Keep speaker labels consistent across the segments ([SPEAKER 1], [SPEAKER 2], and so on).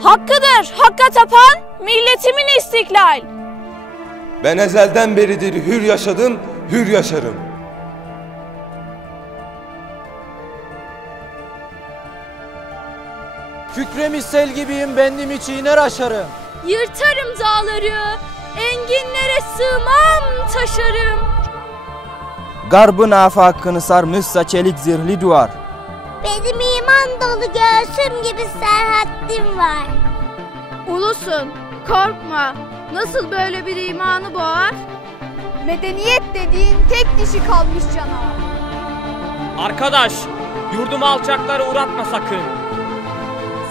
[SPEAKER 1] Hakkıdır, hakka tapan milletimin istiklal.
[SPEAKER 2] Ben ezelden beridir hür yaşadım, hür yaşarım.
[SPEAKER 3] Kükremi sel gibiyim bendim içi iner aşarım.
[SPEAKER 1] Yırtarım dağları, enginlere sığmam taşarım.
[SPEAKER 4] Garbın afakını sarmışsa çelik zırhlı duvar.
[SPEAKER 5] Benim iman dolu göğsüm gibi serhattim var.
[SPEAKER 6] Ulusun, korkma. Nasıl böyle bir imanı boğar? Medeniyet dediğin tek dişi kalmış canavar.
[SPEAKER 7] Arkadaş, yurdumu alçaklara uğratma sakın.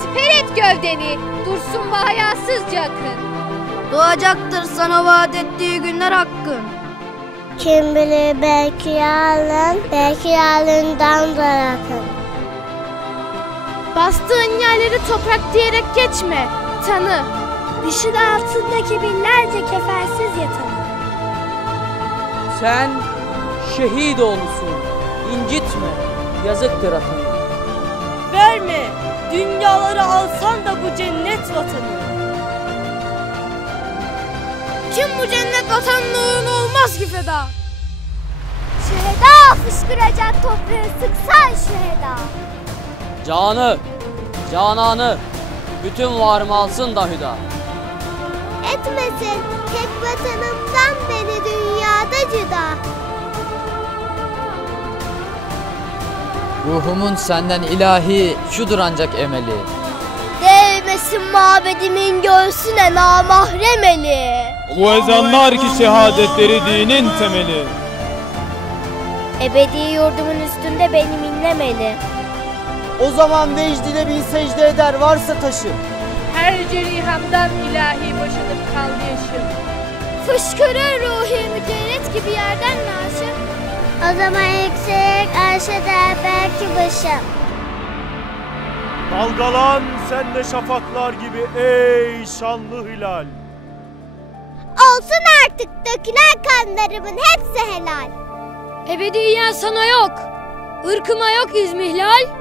[SPEAKER 8] Siper et gövdeni, dursun bu hayasızca akın.
[SPEAKER 6] Doğacaktır sana vaat ettiği günler hakkın.
[SPEAKER 5] Kim bilir belki yarın, belki yarından da yakın.
[SPEAKER 6] Bastığın yerleri toprak diyerek geçme. Tanı.
[SPEAKER 5] Dişin altındaki binlerce kefensiz yatanı.
[SPEAKER 9] Sen şehit oğlusun. İncitme. Yazıktır atın.
[SPEAKER 1] Verme, dünyaları alsan da bu cennet vatanı.
[SPEAKER 6] Kim bu cennet vatanlığın olmaz ki feda.
[SPEAKER 5] Şüheda fışkıracak toprağı sıksan şüheda.
[SPEAKER 9] Canı, cananı, bütün varım alsın da hüda.
[SPEAKER 5] Etmesin tek vatanımdan beni dünyada cüda.
[SPEAKER 9] Ruhumun senden ilahi şudur ancak emeli.
[SPEAKER 5] Değmesin mabedimin göğsüne namahrem eli.
[SPEAKER 3] Bu ezanlar ki şehadetleri dinin temeli.
[SPEAKER 5] Ebedi yurdumun üstünde benim inlemeli.
[SPEAKER 3] O zaman vecdine bin secde eder varsa taşı.
[SPEAKER 6] Her cerihamdan ilahi boşanıp kaldı yaşım.
[SPEAKER 5] Fışkırır ruhi mücerret gibi yerden naşım. O zaman yüksek arşa der belki başım.
[SPEAKER 3] Dalgalan sen de şafaklar gibi ey şanlı hilal.
[SPEAKER 5] Olsun artık dökülen kanlarımın hepsi helal.
[SPEAKER 1] Ebediyen sana yok, ırkıma yok izmihlal.